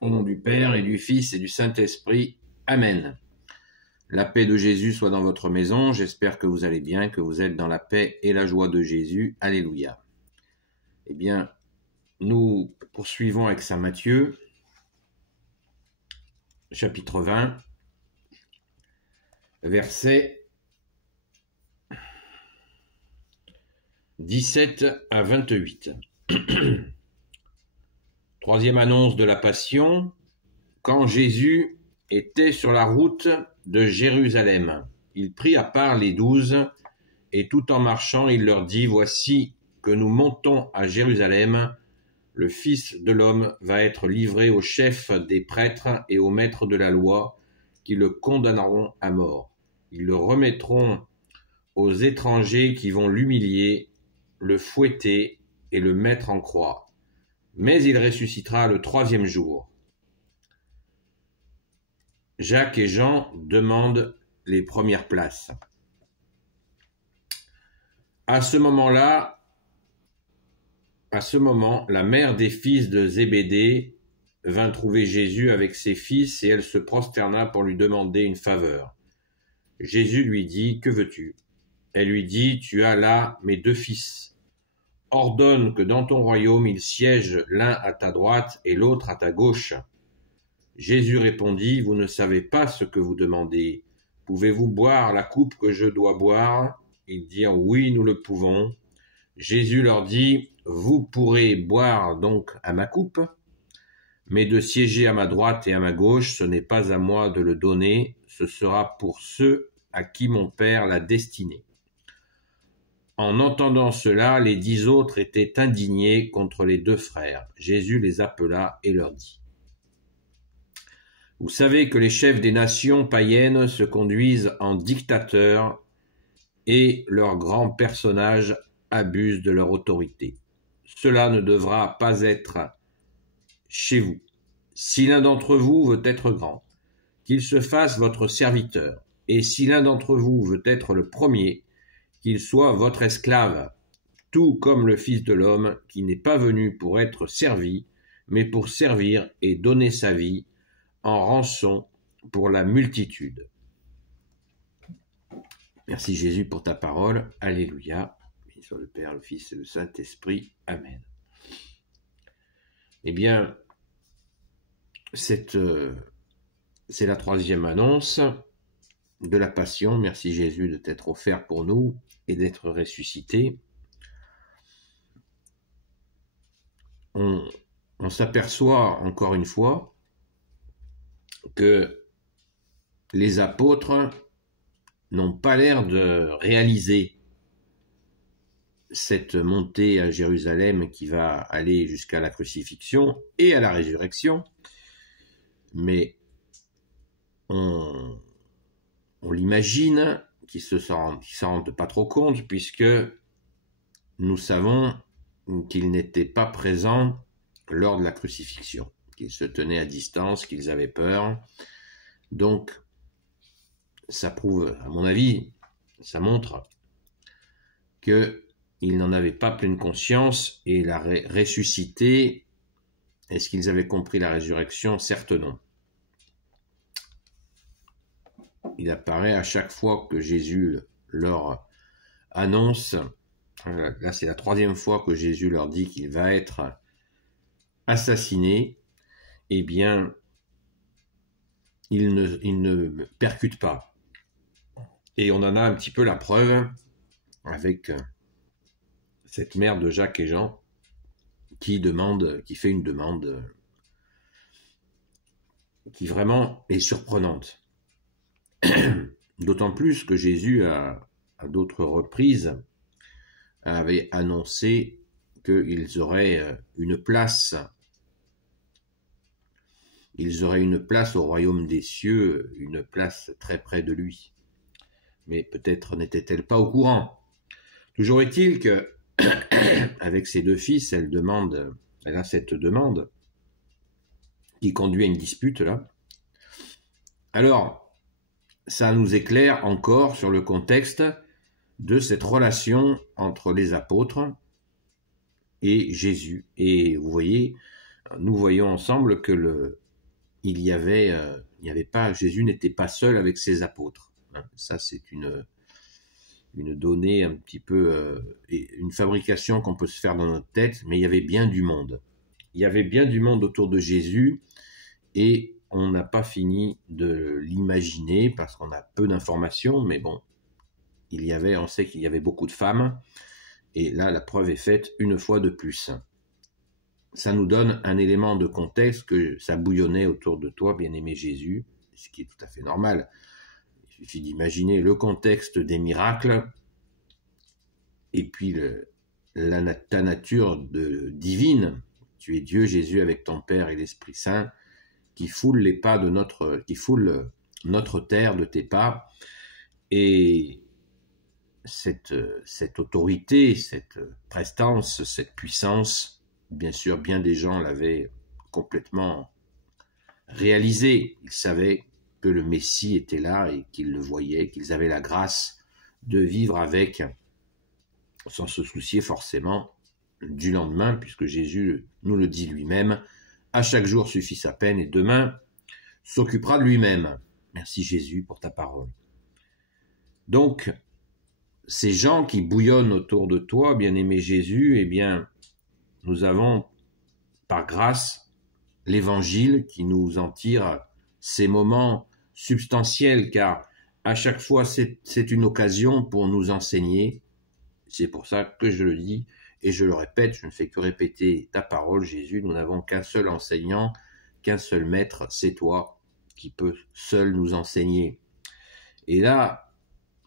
Au nom du Père et du Fils et du Saint-Esprit. Amen. La paix de Jésus soit dans votre maison. J'espère que vous allez bien, que vous êtes dans la paix et la joie de Jésus. Alléluia. Eh bien, nous poursuivons avec Saint Matthieu, chapitre 20, versets 17 à 28. Troisième annonce de la Passion. Quand Jésus était sur la route de Jérusalem, il prit à part les 12 et tout en marchant, il leur dit : « Voici que nous montons à Jérusalem. Le Fils de l'homme va être livré aux chefs des prêtres et aux maîtres de la loi, qui le condamneront à mort. Ils le remettront aux étrangers qui vont l'humilier, le fouetter et le mettre en croix. Mais il ressuscitera le troisième jour. » Jacques et Jean demandent les premières places. À ce moment, la mère des fils de Zébédée vint trouver Jésus avec ses fils et elle se prosterna pour lui demander une faveur. Jésus lui dit : « Que veux-tu ? » Elle lui dit : « Tu as là mes 2 fils. Ordonne que dans ton royaume ils siègent l'un à ta droite et l'autre à ta gauche. » Jésus répondit : « Vous ne savez pas ce que vous demandez. Pouvez-vous boire la coupe que je dois boire ? » Ils dirent : « Oui, nous le pouvons. » Jésus leur dit : « Vous pourrez boire donc à ma coupe, mais de siéger à ma droite et à ma gauche, ce n'est pas à moi de le donner, ce sera pour ceux à qui mon Père l'a destiné. » En entendant cela, les 10 autres étaient indignés contre les 2 frères. Jésus les appela et leur dit : « Vous savez que les chefs des nations païennes se conduisent en dictateurs et leurs grands personnages abusent de leur autorité. Cela ne devra pas être chez vous. Si l'un d'entre vous veut être grand, qu'il se fasse votre serviteur, et si l'un d'entre vous veut être le premier, qu'il soit votre esclave, tout comme le Fils de l'homme, qui n'est pas venu pour être servi, mais pour servir et donner sa vie en rançon pour la multitude. » Merci Jésus pour ta parole. Alléluia. Béni soit le Père, le Fils et le Saint-Esprit. Amen. Eh bien, c'est la 3e annonce de la Passion. Merci Jésus de t'être offert pour nous et d'être ressuscité. On s'aperçoit encore une fois que les apôtres n'ont pas l'air de réaliser cette montée à Jérusalem qui va aller jusqu'à la crucifixion et à la résurrection, mais on l'imagine qu'ils ne s'en rendent pas trop compte, puisque nous savons qu'ils n'étaient pas présents lors de la crucifixion, qu'ils se tenaient à distance, qu'ils avaient peur. Donc, ça prouve, à mon avis, ça montre qu'ils n'en avaient pas pleine conscience, et la ressuscité, est-ce qu'ils avaient compris la résurrection ? Certes non. Il apparaît à chaque fois que Jésus leur annonce, là c'est la 3e fois que Jésus leur dit qu'il va être assassiné, eh bien, il ne percute pas. Et on en a un petit peu la preuve avec cette mère de Jacques et Jean qui fait une demande qui vraiment est surprenante. D'autant plus que Jésus, à d'autres reprises, avait annoncé qu'ils auraient une place. Ils auraient une place au royaume des cieux, une place très près de lui. Mais peut-être n'était-elle pas au courant. Toujours est-il que, avec ses 2 fils, elle a cette demande qui conduit à une dispute là. Alors, ça nous éclaire encore sur le contexte de cette relation entre les apôtres et Jésus. Et vous voyez, nous voyons ensemble que il y avait pas, Jésus n'était pas seul avec ses apôtres. Hein. Ça, c'est une donnée un petit peu, une fabrication qu'on peut se faire dans notre tête, mais il y avait bien du monde. Il y avait bien du monde autour de Jésus, et on n'a pas fini de l'imaginer parce qu'on a peu d'informations, mais bon, on sait qu'il y avait beaucoup de femmes, et là, la preuve est faite une fois de plus. Ça nous donne un élément de contexte que ça bouillonnait autour de toi, bien-aimé Jésus, ce qui est tout à fait normal. Il suffit d'imaginer le contexte des miracles et puis ta nature divine. Tu es Dieu, Jésus, avec ton Père et l'Esprit Saint, qui foule notre terre de tes pas. Et cette autorité, cette prestance, cette puissance, bien sûr, bien des gens l'avaient complètement réalisé. Ils savaient que le Messie était là et qu'ils le voyaient, qu'ils avaient la grâce de vivre avec, sans se soucier forcément du lendemain, puisque Jésus nous le dit lui-même, à chaque jour suffit sa peine et demain s'occupera de lui-même. Merci Jésus pour ta parole. Donc, ces gens qui bouillonnent autour de toi, bien-aimé Jésus, eh bien, nous avons, par grâce, l'Évangile qui nous en tire ces moments substantiels, car à chaque fois, c'est une occasion pour nous enseigner. C'est pour ça que je le dis et je le répète, je ne fais que répéter ta parole, Jésus. Nous n'avons qu'un seul enseignant, qu'un seul maître, c'est toi qui peux seul nous enseigner. Et là,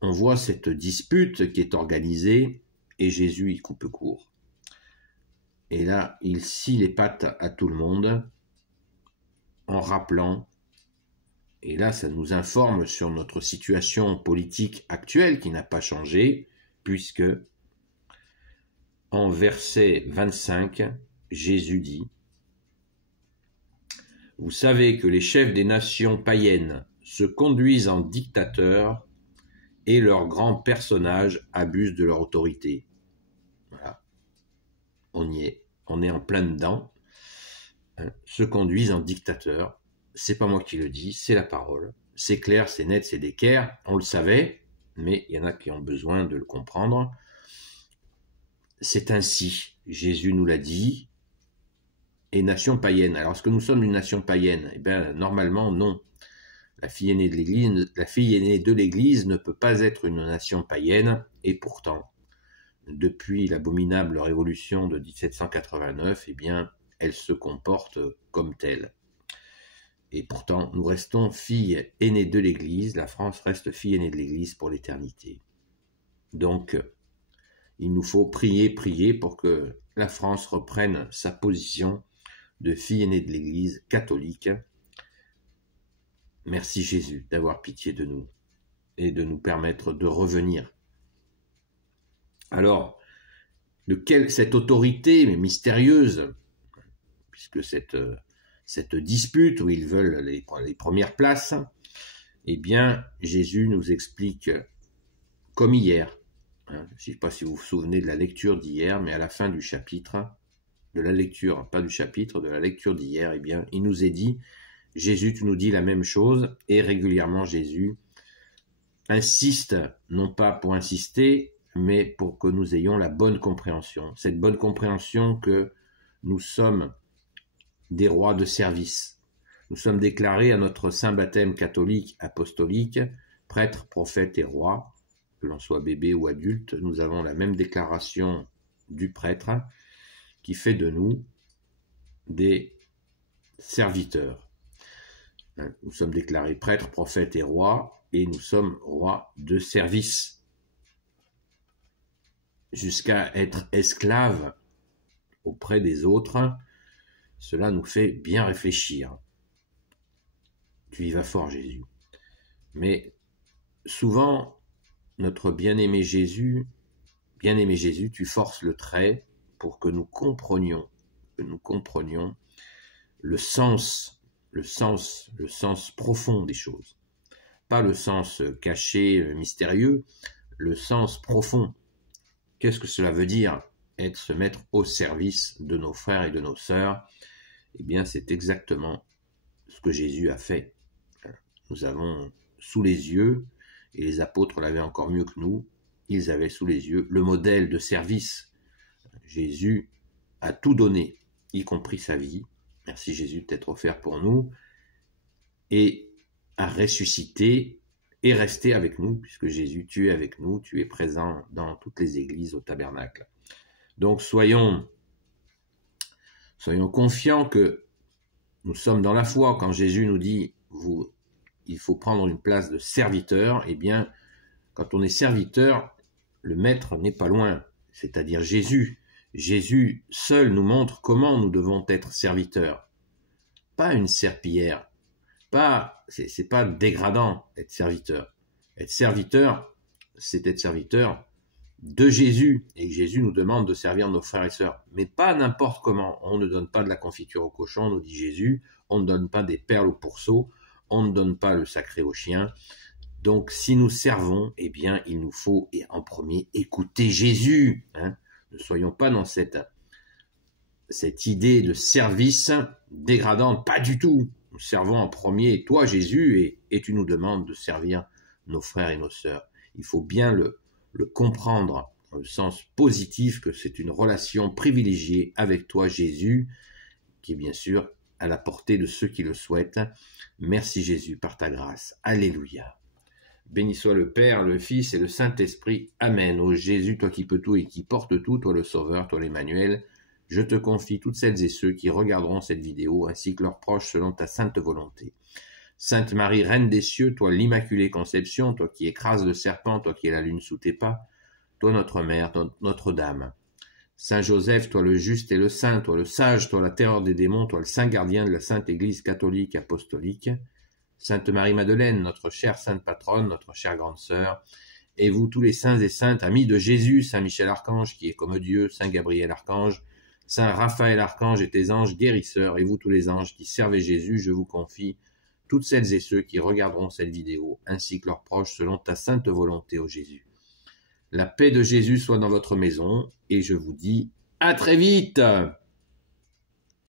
on voit cette dispute qui est organisée et Jésus y coupe court. Et là, il scie les pattes à tout le monde en rappelant, et là, ça nous informe sur notre situation politique actuelle qui n'a pas changé, puisque en verset 25, Jésus dit « Vous savez que les chefs des nations païennes se conduisent en dictateurs et leurs grands personnages abusent de leur autorité. » Voilà, on y est, on est en plein dedans. Se conduisent en dictateurs, c'est pas moi qui le dis, c'est la parole. C'est clair, c'est net, c'est d'équerre, on le savait, mais il y en a qui ont besoin de le comprendre. C'est ainsi, Jésus nous l'a dit, et nation païenne. Alors, est-ce que nous sommes une nation païenne? Eh bien, normalement, non. La fille aînée de l'Église ne peut pas être une nation païenne, et pourtant, depuis l'abominable révolution de 1789, eh bien, elle se comporte comme telle. Et pourtant, nous restons filles aînées de l'Église, la France reste fille aînée de l'Église pour l'éternité. Donc, il nous faut prier pour que la France reprenne sa position de fille aînée de l'Église catholique. Merci Jésus d'avoir pitié de nous et de nous permettre de revenir. Alors, cette autorité mystérieuse, puisque cette dispute où ils veulent les premières places, eh bien, Jésus nous explique comme hier. Je ne sais pas si vous vous souvenez de la lecture d'hier, mais à la fin du chapitre, de la lecture, pas du chapitre, de la lecture d'hier, eh bien, il nous est dit, Jésus, tu nous dis la même chose, et régulièrement Jésus insiste, non pas pour insister, mais pour que nous ayons la bonne compréhension. Cette bonne compréhension que nous sommes des rois de service. Nous sommes déclarés à notre saint baptême catholique, apostolique, prêtre, prophète et roi, que l'on soit bébé ou adulte, nous avons la même déclaration du prêtre qui fait de nous des serviteurs. Nous sommes déclarés prêtres, prophètes et rois, et nous sommes rois de service, jusqu'à être esclaves auprès des autres. Cela nous fait bien réfléchir. Tu y vas fort, Jésus. Mais souvent, notre bien-aimé Jésus, tu forces le trait pour que nous comprenions le sens profond des choses. Pas le sens caché, mystérieux, le sens profond. Qu'est-ce que cela veut dire? Se mettre au service de nos frères et de nos sœurs. Eh bien, c'est exactement ce que Jésus a fait. Nous avons sous les yeux, et les apôtres l'avaient encore mieux que nous, ils avaient sous les yeux le modèle de service. Jésus a tout donné, y compris sa vie. Merci Jésus d'être offert pour nous, et a ressuscité et resté avec nous, puisque Jésus, tu es avec nous, tu es présent dans toutes les églises au tabernacle. Donc soyons confiants que nous sommes dans la foi. Quand Jésus nous dit il faut prendre une place de serviteur, eh bien, quand on est serviteur, le maître n'est pas loin, c'est-à-dire Jésus. Jésus seul nous montre comment nous devons être serviteurs. Pas une serpillière. C'est pas dégradant être serviteur. Être serviteur, c'est être serviteur de Jésus. Et Jésus nous demande de servir nos frères et sœurs. Mais pas n'importe comment. On ne donne pas de la confiture au cochon, nous dit Jésus. On ne donne pas des perles au pourceau. On ne donne pas le sacré aux chiens. Donc, si nous servons, eh bien, il nous faut, et en premier, écouter Jésus. Ne soyons pas dans cette idée de service dégradante. Pas du tout. Nous servons en premier, toi, Jésus, et tu nous demandes de servir nos frères et nos sœurs. Il faut bien le comprendre dans le sens positif que c'est une relation privilégiée avec toi, Jésus, qui est bien sûr à la portée de ceux qui le souhaitent. Merci Jésus par ta grâce. Alléluia. Béni soit le Père, le Fils et le Saint-Esprit. Amen. Ô Jésus, toi qui peux tout et qui portes tout, toi le Sauveur, toi l'Emmanuel, je te confie toutes celles et ceux qui regarderont cette vidéo, ainsi que leurs proches selon ta sainte volonté. Sainte Marie, Reine des cieux, toi l'Immaculée Conception, toi qui écrases le serpent, toi qui es la lune sous tes pas, toi notre Mère, Notre-Dame. Saint Joseph, toi le juste et le saint, toi le sage, toi la terreur des démons, toi le saint gardien de la Sainte Église catholique apostolique. Sainte Marie-Madeleine, notre chère sainte patronne, notre chère grande sœur, et vous tous les saints et saintes, amis de Jésus, Saint Michel Archange qui est comme Dieu, Saint Gabriel Archange, Saint Raphaël Archange et tes anges guérisseurs, et vous tous les anges qui servez Jésus, je vous confie toutes celles et ceux qui regarderont cette vidéo, ainsi que leurs proches selon ta sainte volonté, ô Jésus. La paix de Jésus soit dans votre maison, et je vous dis à très vite.